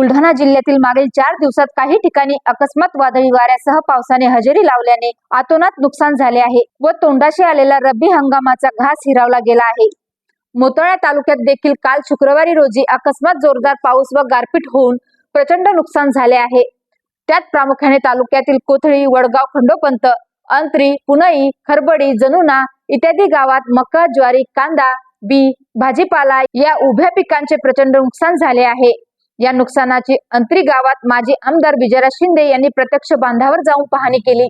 बुलढाणा जिल्ह्यातील मागील चार दिवसात काही ठिकाणी अकस्मात वादळी वाऱ्यासह पावसाने हजेरी लावल्याने आतोनात नुकसान झाले आहे व तोंडाशी आलेला रब्बी हंगामाचा घास हिरावला गेला आहे. मोतळा तालुक्यात देखील काल शुक्रवारी रोजी अकस्मात जोरदार पाऊस व गारपीट होऊन प्रचंड नुकसान झाले आहे. त्यात प्रामुख्याने तालुक्यातील कोथळी वडगाव खंडोपंत अंत्री पुनई खरबडी जनुना इत्यादी गावात मका ज्वारी कांदा बी भाजीपाला या उभ्या पिकांचे प्रचंड नुकसान झाले आहे. या नुकसानाची अंतरी गावात माजी आमदार विजयराज शिंदे यांनी प्रत्यक्ष बांधावर जाऊन पाहणी केली.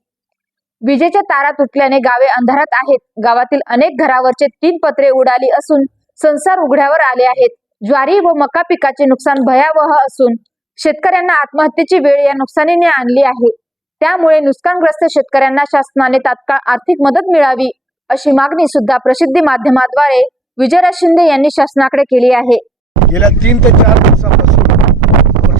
विजेच्या तारा तुटल्याने गावे अंधारात आहेत. गावातील अनेक घरावरचे तीन पत्रे उडाली असून संसार उघड्यावर आले आहेत. ज्वारी व मका पिकाचे नुकसान भयावह असून शेतकऱ्यांना आत्महत्येची वेळ या नुकसानीने आणली आहे. त्यामुळे नुकसानग्रस्त शेतकऱ्यांना शासनाने तात्काळ आर्थिक मदत मिळावी अशी मागणी सुद्धा प्रसिद्धी माध्यमाद्वारे विजयराज शिंदे यांनी शासनाकडे केली आहे. गेल्या तीन ते चार दिवसापासून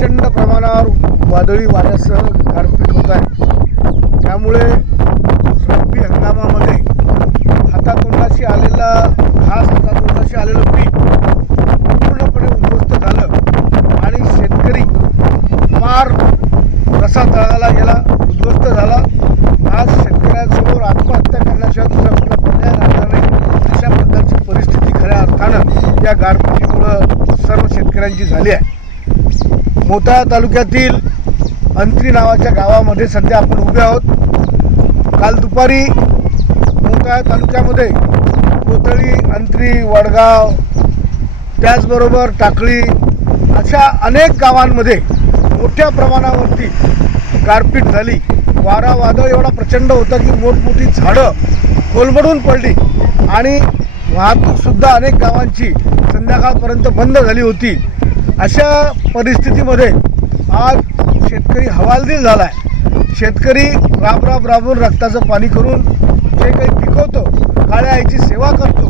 प्रचंड प्रमाणावर वादळी वाऱ्यासह गारपीट होत आहे. त्यामुळे रब्बी हंगामामध्ये हातातोंडाशी आलेला घास हातातोंडाशी आलेलं पीक पूर्णपणे उद्ध्वस्त झालं आणि शेतकरी फार रसा तळाला गेला उद्ध्वस्त झाला. आज शेतकऱ्यांसमोर आत्महत्या करण्याशिवाय दुसरा कुठला पर्याय राहणार नाही. अशा प्रकारची परिस्थिती खऱ्या अर्थानं या गारपिटीमुळं सर्व शेतकऱ्यांची झाली आहे. मोताळा तालुक्यातील अंत्री नावाच्या गावामध्ये सध्या आपण उभे आहोत. काल दुपारी मोताळा तालुक्यामध्ये कोथळी अंत्री वडगाव त्याचबरोबर टाकळी अशा अनेक गावांमध्ये मोठ्या प्रमाणावरती गारपीट झाली. वारा वादळ एवढा प्रचंड होता की मोठमोठी झाडं कोलमडून पडली आणि वाहतूकसुद्धा अनेक गावांची संध्याकाळपर्यंत बंद झाली होती. अशा परिस्थितीमध्ये आज शेतकरी हवालदिल झाला आहे शेतकरी राब राब राबून रक्ताचं पाणी करून जे काही पिकवतो काळ्या आईची सेवा करतो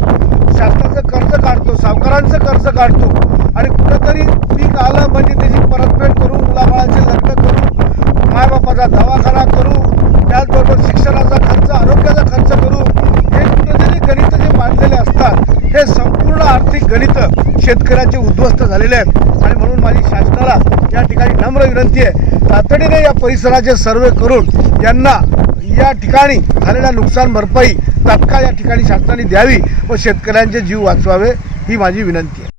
शासनाचं कर्ज काढतो सावकारांचं कर्ज काढतो आणि कुठंतरी पीक आलं म्हणजे त्याची परतफेड करून मुलाबाळाचे लग्न करून मायबापाचा दवाखाना करून त्याचबरोबर शिक्षणाचा खर्च आरोग्याचा खर्च करू हे कुठंतरी गणित जे मांडलेले असतात हे संपूर्ण आर्थिक गणित शेतकऱ्याचे उद्ध्वस्त झालेले आहेत. आणि म्हणून माझी शासनाला या ठिकाणी नम्र विनंती आहे. तातडीने या परिसराचे सर्वे करून यांना या ठिकाणी झालेल्या नुकसान भरपाई तात्काळ या ठिकाणी शासनाने द्यावी व शेतकऱ्यांचे जीव वाचवावे ही माझी विनंती आहे.